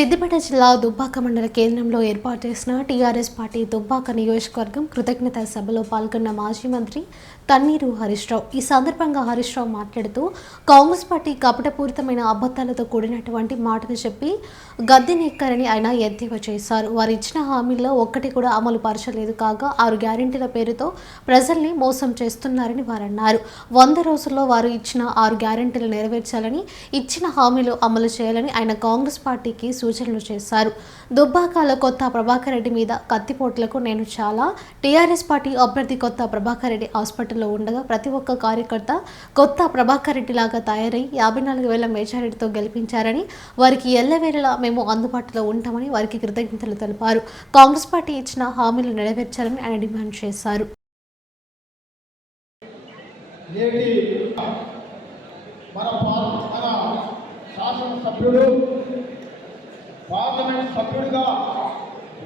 సిద్దిపేట జిల్లా దుబ్బాక మండల కేంద్రంలో ఏర్పాటు చేసిన టీఆర్ఎస్ పార్టీ దుబ్బాక నియోజకవర్గం కృతజ్ఞతా సభలో పాల్గొన్న మాజీ మంత్రి తన్నీరు హరీష్ రావు. ఈ సందర్భంగా హరీష్ రావు మాట్లాడుతూ కాంగ్రెస్ పార్టీ కపటపూరితమైన అబద్ధాలతో కూడినటువంటి మాటలు చెప్పి గద్దెనెక్కారని ఆయన ఎద్దేవా చేశారు. వారు ఇచ్చిన హామీల్లో ఒక్కటి కూడా అమలు పరచలేదు కాగా 6 గ్యారెంటీల పేరుతో ప్రజల్ని మోసం చేస్తున్నారని వారన్నారు. 100 రోజుల్లో వారు ఇచ్చిన 6 గ్యారెంటీలు నెరవేర్చాలని, ఇచ్చిన హామీలు అమలు చేయాలని ఆయన కాంగ్రెస్ పార్టీకి సూచనలు చేశారు. దుబ్బాకలో కొత్త ప్రభాకర్ రెడ్డి మీద కత్తిపోట్లకు నేను చాలా టీఆర్ఎస్ పార్టీ అభ్యర్థి కొత్త ప్రభాకర్ రెడ్డి హాస్పిటల్లో ఉండగా ప్రతి ఒక్క కార్యకర్త కొత్త ప్రభాకర్ రెడ్డి లాగా తయారై 54,000 మెజారిటీతో గెలిపించారని, వారికి ఎల్లవేళలా మేము అందుబాటులో ఉంటామని వారికి కృతజ్ఞతలు తెలిపారు. కాంగ్రెస్ పార్టీ ఇచ్చిన హామీలు నెరవేర్చాలని ఆయన డిమాండ్ చేశారు. పార్లమెంట్ సభ్యుడిగా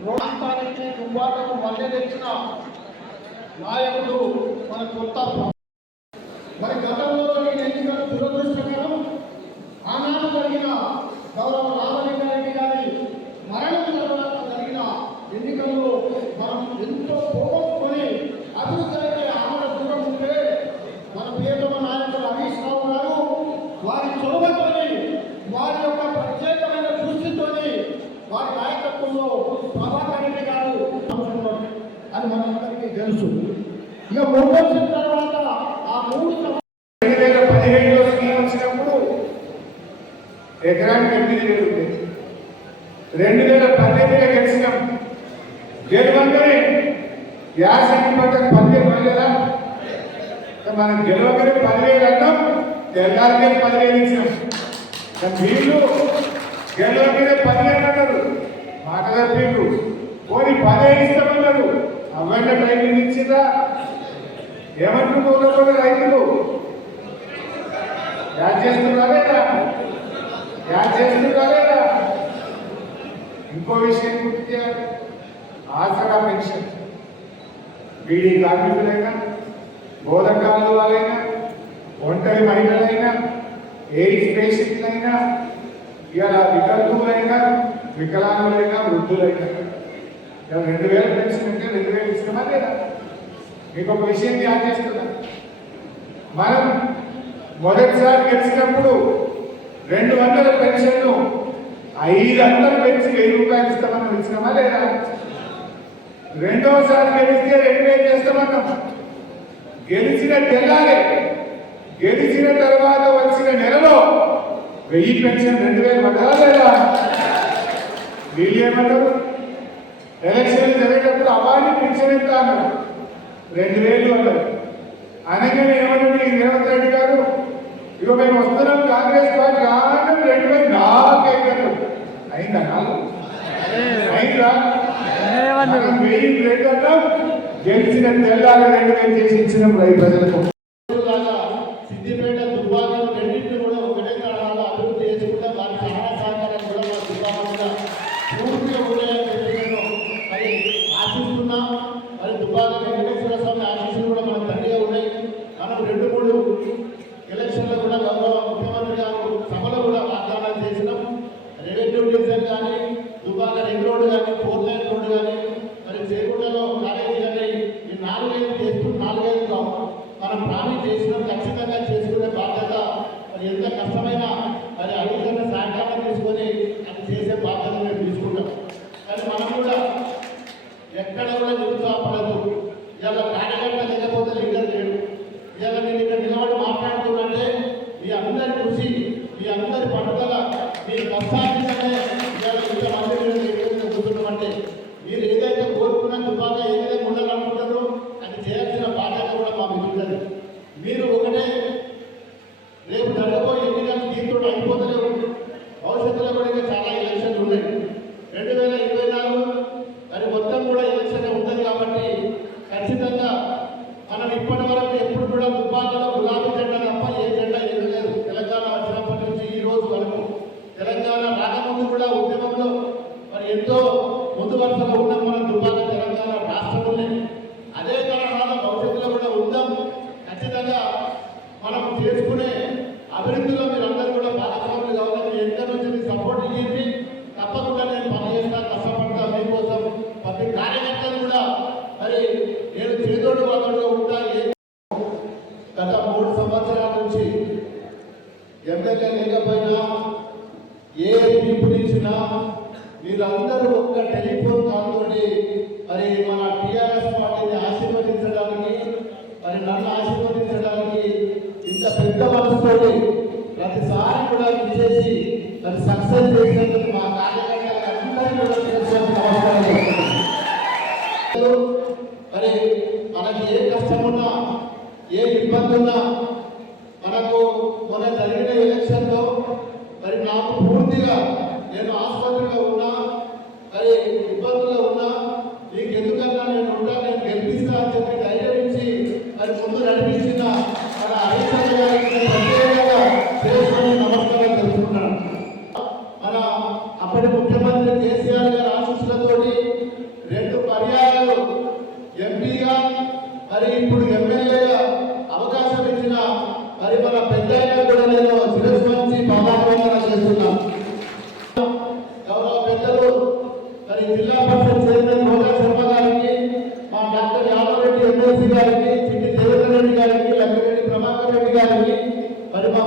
రాష్ట్రానికి దుబ్బాకకు మళ్ళీ తెచ్చిన నాయకుడు మన కొత్త మరి గతంలో జరిగిన ఎన్నికలు దురదృష్టకరం. ఆనాడు జరిగిన గౌరవ రామలింగారెడ్డి గారి మరణం తర్వాత జరిగిన ఎన్నికల్లో మనం ఎంతో పోగొట్టుకొని అభివృద్ధి అయితే ఆమడ దూరం ఉంటే మన ప్రియతమ నాయకుడు హరీష్ రావు గారు వారి చొరవతోని వారి యొక్క ప్రత్యేకమైన దృష్టితోని వారి నాయకత్వంలో ప్రభాకర్ రెడ్డి గారు అని మనందరికీ తెలుసు. ఇక 3 వచ్చిన తర్వాత ఆ 2017లో స్కీమ్ వచ్చినప్పుడు ఎకరానికి 8,000 ఉండేది. 2018లో గెలిచినాం. గెలవంగానే యాసంగి పంటకు 10,000 పడలేదా? మనం గెలవగానే 10,000 అన్నాం, తెల్లారికే 10,000 ఇచ్చినాం. వీళ్ళు గెలవగానే 10,000 అన్నారు, మాట తప్పిండ్రు. పోనీ 10,000 ఇస్తామన్నారు, అవన్న టైం ఇచ్చిందా? ఏమంటున్నారు రైతులు? యాడ్ చేస్తున్నారా? ఇంకో విషయం గుర్తు చేయాలి. ఆసరా పెన్షన్ బీడీ కార్మికులైనా, బోధకాలు వాళ్ళైనా, ఒంటరి మహిళలైనా, ఎయిడ్స్ పేషెంట్లైనా, ఇలా వికల్పులైనా, వికలాంగులైనా, వృద్ధులైనా 2,000 పెన్షన్ అంటే 2,000 ఇష్టమా లేదా? మీకు ఒక విషయం యాడ్ చేస్తున్నా. మనం మొదటిసారి గెలిచినప్పుడు 200 పెన్షన్ను 500 పెంచి 1,000 రూపాయలు ఇస్తామని ఇచ్చినామా లేదా? రెండవసారి గెలిస్తే 2,000 చేస్తామన్నాం. గెలిచిన తెల్లారే, గెలిచిన తర్వాత వచ్చిన నెలలో 1000 పెన్షన్ 2,000 పడ్డారా లేదా? వీళ్ళు ఏమన్నారు? ఎలక్షన్ జరిగేటప్పుడు అవార్డు పెన్షన్ ఎంత అన్నారు, 2,000 అన్నారు. అనగానే ఏమన్నారు ఈ రేవంత్ రెడ్డి గారు, ఇక మేము వస్తున్నాం కాంగ్రెస్ పార్టీ రావడం 2,000 నాకైతే అయిందా? అయిందా? 1000 రేట్ అన్నాం, గెలిచిన తెల్లారి 2,000 చేసి ఇచ్చినప్పుడు అవి ప్రజలకు. సిద్దిపేట దుబ్బాకలు రెండింటిని కూడా ఒకటే కాలంలో అభివృద్ధి చేసుకుంటే వారి సహాయ సహకారం కూడా మా దుబ్బాక పూర్తిగా ఉండేటట్టు మరి ఆశిస్తున్నాం. మరి దుబ్బాక వెంకటేశ్వర స్వామి ఆశీస్సులు కూడా మన తండ్రిగా ఉన్నాయి. మనం 2-3 ఎలక్షన్లో కూడా గౌరవ ముఖ్యమంత్రి గారు సభలో కూడా వాగ్దానాలు చేసినాం. రెవెన్యూ డివిజన్ కానీ, దుబ్బాక రింగ్ రోడ్డు కానీ, 4 లైన్ రోడ్డు కానీ, మరి చేరుకుంటలో కాలేజీ కానీ ఈ 4,000 చేస్తూ 4,000 మనం ప్రామిస్ చేసినాం. ఖచ్చితంగా చేసుకునే బాధ్యత మరి ఎంత కష్టమైనా మరి అడుగుతున్న సహకారం తీసుకొని అది చేసే బాధ్యత మేము తీసుకుంటాం. కానీ మనం కూడా ఎక్కడ కూడా నిరుత్సాహపడదు. ఇలా కార్యకర్త లేకపోతే లీడర్ లేడు. ఇలా నేను ఇక్కడ నిలబడి మాట్లాడుతుందంటే మీ అందరి కృషి, మీ అందరి పట్టుదల, మీ కష్టాన్ని కూర్చున్నామంటే మీరు ఏదైతే కోరుకున్నా దుబ్బాక ఏదైతే ఉండాలనుకుంటారో అది చేయాల్సిన బాధ్యత కూడా మాకు ఉంటుంది. మీరు ఒకటే రేపు జరగబోయే ఎన్నికలు దీంతో అయిపోతలేవు. భవిష్యత్తులో కూడా ఇంకా చాలా ఎలక్షన్లు ఉన్నాయి. 2024 మరి మొత్తం కూడా ఎలక్షన్ ఉంటుంది కాబట్టి ఖచ్చితంగా మనం ఇప్పటి వరకు ఎప్పుడు కూడా దుబ్బాకలో గులాబీ జెండా తప్ప ఏ జెండా ఎగలేదు. తెలంగాణ వచ్చినప్పటి నుంచి ఈ రోజు వరకు తెలంగాణ రాకముందు కూడా ఉద్యమంలో ఎమ్మెల్యే లేకపోయినా ఏ పిలుపునిచ్చినా మీరందరూ ఒక్క టెలిఫోన్ కాల్ తోటి మరి మన టీఆర్ఎస్ పార్టీని ఆశీర్వదించడానికి మరి నన్ను ఆశీర్వదించడానికి ఇంత పెద్ద మనసుతోటి ప్రతిసారి కూడా చేసి మరి సక్సెస్ చేసినందుకు మా కార్యకర్తలందరికీ కూడా తెలుసుకోవాల్సిన అవసరం లేదు. మరి మనకి ఏ కష్టం ఉన్నా ఏ ఇబ్బంది ఉన్నా మనకు మొన్న జరిగిన ఎలక్షన్లో మరి నాకు పూర్తిగా నేను ఆసుపత్రిలో ఉన్నా మరి ఇబ్బందుల్లో ఉన్నా నీకు ఎందుకన్నా నేను ఉంటా నేను గెలిపిస్తా అని చెప్పి ధైర్యం ఇచ్చి మరి ముందు నడిపించిన మన హరీశ్చంద్ర గారికి ప్రత్యేకంగా చేసుకొని నమస్కారం తెలుసుకున్నాను. మన అప్పటి ముఖ్యమంత్రి కేసీఆర్ గారి ఆశీస్సులతోటి 2 పర్యాయాలు ఎంపీగా మరి ఇప్పుడు ఎమ్మెల్యేగా అవకాశం ఇచ్చిన మరి మన పెద్దయ్య కూడా నేను శిరస్సు వంచి పాదాభివందన చేస్తున్నాను. గౌరవ పెద్దలు మరి జిల్లా పరిషత్ చైర్మన్ భోగా శర్మ గారికి, మా డాక్టర్ యాదవ్ రెడ్డి ఎమ్మెల్సీ గారికి, చిట్టి దేవేంద్ర రెడ్డి గారికి, లక్ష్మీరెడ్డి ప్రభాకర్ రెడ్డి గారికి,